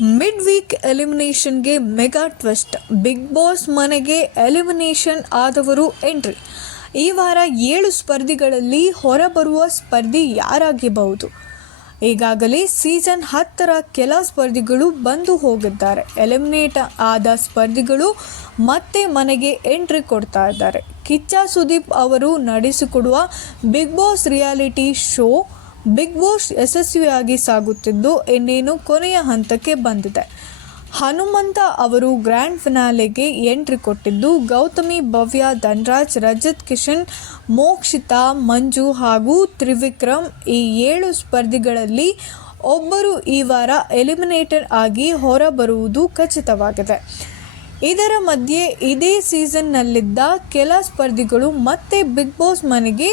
Mid week ಎಲಿಮಿನೇಷನ್ಗೆ mega twist. Bigg Boss ಮನೆಗೆ elimination ಆದವರು ಎಂಟ್ರಿ. ಈ ವಾರ 7 ಸ್ಪರ್ಧಿಗಳಲ್ಲಿ ಹೊರಬರುವ ಸ್ಪರ್ಧಿ ಯಾರಾಗಿರಬಹುದು? ಈಗಾಗಲೇ ಸೀಸನ್ 10ರ ಕೆಲ ಸ್ಪರ್ಧಿಗಳು ಬಂದು ಹೋಗಿದ್ದಾರೆ. ಎಲಿಮಿನೇಟ್ ಆದ ಸ್ಪರ್ಧಿಗಳು ಮತ್ತೆ ಮನೆಗೆ ಎಂಟ್ರಿ ಕೊಡ್ತಾ ಇದ್ದಾರೆ. ಕಿಚ್ಚ ಸುದೀಪ್ ಅವರು ನಡೆಸಿಕೊಡುವ Bigg Boss reality show Bigg Boss ಯಶಸ್ವಿಯಾಗಿ ಸಾಗುತ್ತಿದ್ದು ಇನ್ನೇನು ಕೊನೆಯ ಹಂತಕ್ಕೆ ಬಂದಿದೆ. ಹನುಮಂತ ಅವರು ಗ್ರ್ಯಾಂಡ್ ಫಿನಾಲೆಗೆ ಎಂಟ್ರಿ ಕೊಟ್ಟಿದ್ದು, ಗೌತಮಿ, ಭವ್ಯ, ಧನ್ರಾಜ್, ರಜತ್, ಕಿಶನ್, ಮೋಕ್ಷಿತಾ, ಮಂಜು ಹಾಗೂ ತ್ರಿವಿಕ್ರಮ್ ಈ 7 ಸ್ಪರ್ಧಿಗಳಲ್ಲಿ ಒಬ್ಬರು ಈ ವಾರ ಎಲಿಮಿನೇಟರ್ ಆಗಿ ಹೊರಬರುವುದು ಖಚಿತವಾಗಿದೆ. ಇದರ ಮಧ್ಯೆ ಇದೇ ಸೀಸನ್ನಲ್ಲಿದ್ದ ಕೆಲ ಸ್ಪರ್ಧಿಗಳು ಮತ್ತೆ ಬಿಗ್ ಬಾಸ್ ಮನೆಗೆ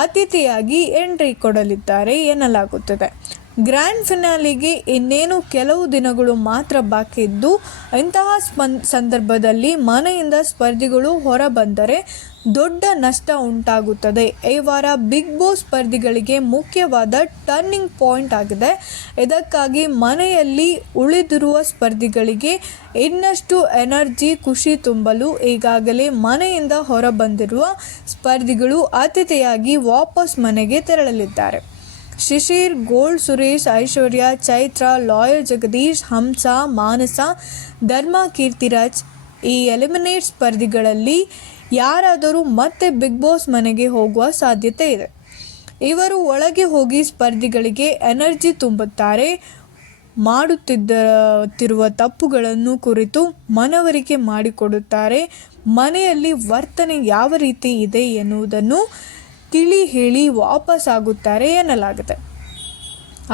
ಅತಿಥಿಯಾಗಿ ಎಂಟ್ರಿ ಕೊಡಲಿದ್ದಾರೆ ಎನ್ನಲಾಗುತ್ತಿದೆ. ಗ್ರ್ಯಾಂಡ್ ಫಿನಾಲೆಗೆ ಇನ್ನೇನು ಕೆಲವು ದಿನಗಳು ಮಾತ್ರ ಬಾಕಿ ಇದ್ದು, ಇಂತಹ ಸಂದರ್ಭದಲ್ಲಿ ಮನೆಯಿಂದ ಸ್ಪರ್ಧಿಗಳು ಹೊರಬಂದರೆ ದೊಡ್ಡ ನಷ್ಟ ಉಂಟಾಗುತ್ತದೆ. ಈ ವಾರ ಬಿಗ್ ಬಾಸ್ ಸ್ಪರ್ಧಿಗಳಿಗೆ ಮುಖ್ಯವಾದ ಟರ್ನಿಂಗ್ ಪಾಯಿಂಟ್ ಆಗಿದೆ. ಇದಕ್ಕಾಗಿ ಮನೆಯಲ್ಲಿ ಉಳಿದಿರುವ ಸ್ಪರ್ಧಿಗಳಿಗೆ ಇನ್ನಷ್ಟು ಎನರ್ಜಿ, ಖುಷಿ ತುಂಬಲು ಈಗಾಗಲೇ ಮನೆಯಿಂದ ಹೊರಬಂದಿರುವ ಸ್ಪರ್ಧಿಗಳು ಅತಿಥಿಯಾಗಿ ವಾಪಸ್ ಮನೆಗೆ ತೆರಳಲಿದ್ದಾರೆ. ಶಿಶಿರ್, ಗೋಲ್ಡ್ ಸುರೇಶ್, ಐಶ್ವರ್ಯ, ಚೈತ್ರ, ಲಾಯರ್ ಜಗದೀಶ್, ಹಂಸ, ಮಾನಸ, ಧರ್ಮ, ಕೀರ್ತಿರಾಜ್ ಈ ಎಲಿಮಿನೇಟ್ ಸ್ಪರ್ಧಿಗಳಲ್ಲಿ ಯಾರಾದರೂ ಮತ್ತೆ ಬಿಗ್ ಬಾಸ್ ಮನೆಗೆ ಹೋಗುವ ಸಾಧ್ಯತೆ ಇದೆ. ಇವರು ಒಳಗೆ ಹೋಗಿ ಸ್ಪರ್ಧಿಗಳಿಗೆ ಎನರ್ಜಿ ತುಂಬುತ್ತಾರೆ. ಮಾಡುತ್ತಿರುವ ತಪ್ಪುಗಳನ್ನು ಕುರಿತು ಮನವರಿಕೆ ಮಾಡಿಕೊಡುತ್ತಾರೆ. ಮನೆಯಲ್ಲಿ ವರ್ತನೆ ಯಾವ ರೀತಿ ಇದೆ ಎನ್ನುವುದನ್ನು ತಿಳಿ ಹೇಳಿ ವಾಪಸ್ ಆಗುತ್ತಾರೆ ಎನ್ನಲಾಗಿದೆ.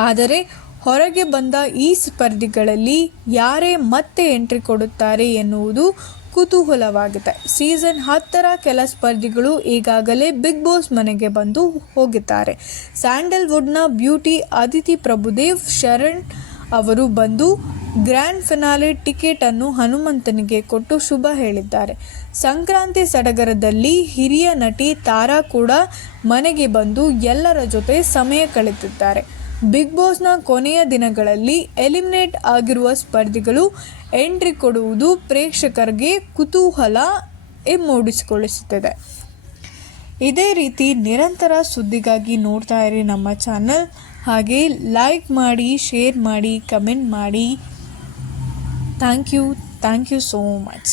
ಆದರೆ ಹೊರಗೆ ಬಂದ ಈ ಸ್ಪರ್ಧಿಗಳಲ್ಲಿ ಯಾರೇ ಮತ್ತೆ ಎಂಟ್ರಿ ಕೊಡುತ್ತಾರೆ ಎನ್ನುವುದು ಕುತೂಹಲವಾಗಿದೆ. ಸೀಸನ್ 10ರ ಕೆಲ ಸ್ಪರ್ಧಿಗಳು ಈಗಾಗಲೇ ಬಿಗ್ ಬಾಸ್ ಮನೆಗೆ ಬಂದು ಹೋಗಿದ್ದಾರೆ. ಸ್ಯಾಂಡಲ್ವುಡ್ನ ಬ್ಯೂಟಿ ಅದಿತಿ ಪ್ರಭುದೇವ್, ಶರಣ್ ಅವರು ಬಂದು ಗ್ರ್ಯಾಂಡ್ ಫಿನಾಲೆ ಟಿಕೆಟ್ ಅನ್ನು ಹನುಮಂತನಿಗೆ ಕೊಟ್ಟು ಶುಭ ಹೇಳಿದ್ದಾರೆ. ಸಂಕ್ರಾಂತಿ ಸಡಗರದಲ್ಲಿ ಹಿರಿಯ ನಟಿ ತಾರಾ ಕೂಡ ಮನೆಗೆ ಬಂದು ಎಲ್ಲರ ಜೊತೆ ಸಮಯ ಕಳೆದಿದ್ದಾರೆ. ಬಿಗ್ ಬಾಸ್ನ ಕೊನೆಯ ದಿನಗಳಲ್ಲಿ ಎಲಿಮಿನೇಟ್ ಆಗಿರುವ ಸ್ಪರ್ಧಿಗಳು ಎಂಟ್ರಿ ಕೊಡುವುದು ಪ್ರೇಕ್ಷಕರಿಗೆ ಕುತೂಹಲ ಮೂಡಿಸಿಕೊಳ್ಳುತ್ತಿದೆ. ಇದೇ ರೀತಿ ನಿರಂತರ ಸುದ್ದಿಗಾಗಿ ನೋಡ್ತಾ ಇರಿ ನಮ್ಮ ಚಾನಲ್. ಹಾಗೆ ಲೈಕ್ ಮಾಡಿ, ಶೇರ್ ಮಾಡಿ, ಕಮೆಂಟ್ ಮಾಡಿ. Thank you so much.